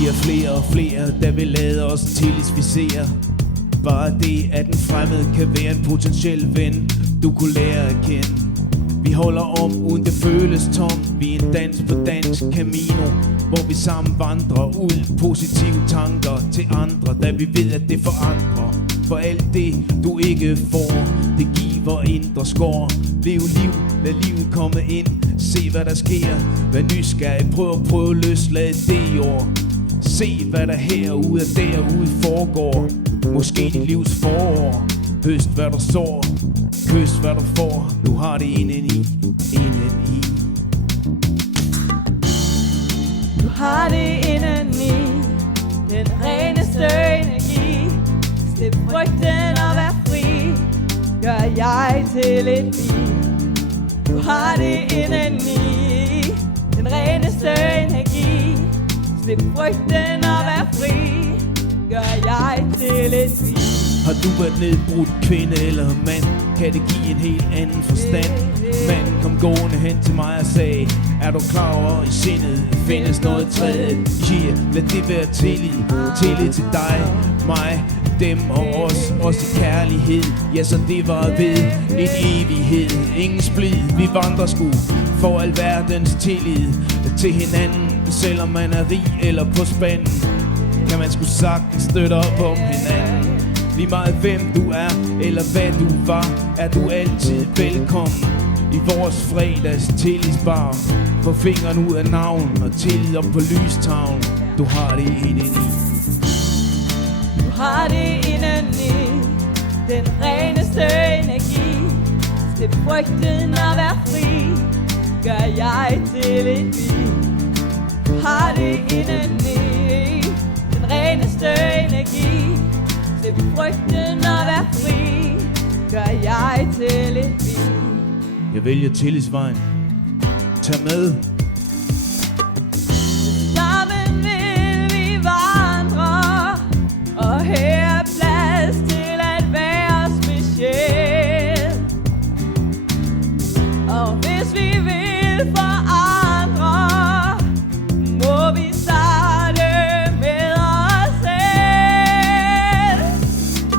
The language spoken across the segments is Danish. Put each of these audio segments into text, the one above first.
Vi er flere og flere, der vil lade os tillidsvisere. Bare det, at en fremmed kan være en potentiel ven, du kunne lære at kende. Vi holder om, uden det føles tomt. Vi er en dans på dansk Camino, hvor vi sammen vandrer ud. Positive tanker til andre, da vi ved, at det forandrer. For alt det, du ikke får, det giver indre skår. Lev liv, lad livet komme ind. Se hvad der sker, vær nysgerrig, prøv at løslade det i år. Se hvad der herude og derude foregår. Måske dit livs forår. Høst hvad der sår, kys hvad du får. Du har det indeni, indeni. Du har det indeni, den reneste energi. Slip frygten og vær fri, gør jeg til et vi. Du har det indeni, den reneste energi. Slip frygten og vær fri, gør jeg til et vi. Har du været nedbrudt kvinde eller mand, kan det give en helt anden forstand. Manden kom gående hen til mig og sagde, er du klar over i sindet findes noget tredje? Yeah, lad det være tillid, tillid til dig, mig, dem og os i kærlighed. Ja, så det var ved en evighed, ingen splid. Vi vandrer sgu for alverdens tillid til hinanden. Selvom man er rig eller på spanden, kan man sgu sagtens støtte op om hinanden. Lige meget hvem du er, eller hvad du var, er du altid velkommen i vores fredags tillidsbar. Få fingeren ud af navn og tillid op på lystavn. Du har det indeni. Du har det indeni, den reneste energi. Slip frygten og vær fri, gør jeg til et vi. Du har det indeni, den reneste energi. Slip frygten og vær fri, gør jeg til et vi. Jeg vælger tillidsvejen. Tag med. Sammen vil vi vandre, og her er plads til at være speciel. Og hvis vi vil forandre, må vi starte med os selv.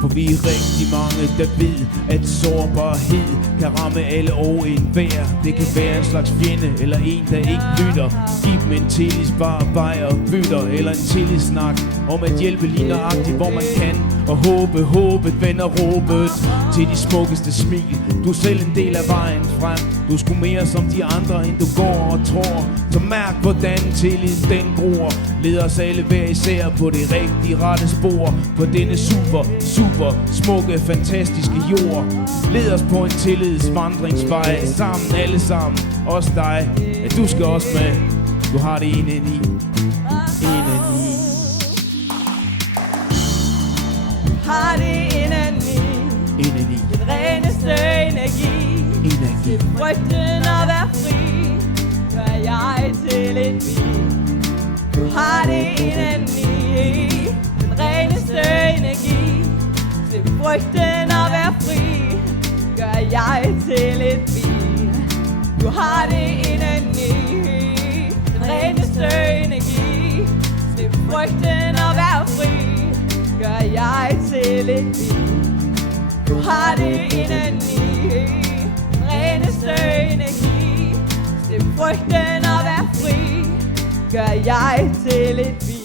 For vi er rigtig mange, der ved, at sårbarhed kan ramme alle og enhver. Det kan være en slags fjende, eller en, der ikke lytter. Giv dem en tillidsbar bajer bytter, eller en tillidssnak om at hjælpe lige nøjagtigt, hvor man kan. Og håbet vender råbet til de smukkeste smil. Du er selv en del af vejen frem. Du er sgu mere som de andre, end du går og tror. Så mærk, hvordan tillid den gror. Leder os alle hver især på det rigtige rette spor. På denne super smukke, fantastiske jord. Led os på en tillidsvandringsvej. Sammen, alle sammen, også dig. Ja, du skal også med. Du har det indeni. Indeni. Har det indeni, Indeni. den reneste energi. Energi. Frygten og vær fri, gør jeg til et vi. Du har det indeni, den reneste energi. Slip frygten og vær fri, gør jeg til et vi. Du har det indeni, den reneste energi. Slip frygten og vær fri, gør jeg til et vi. Du har det indeni, den reneste energi. Slip frygten og vær fri, gør jeg til et vi.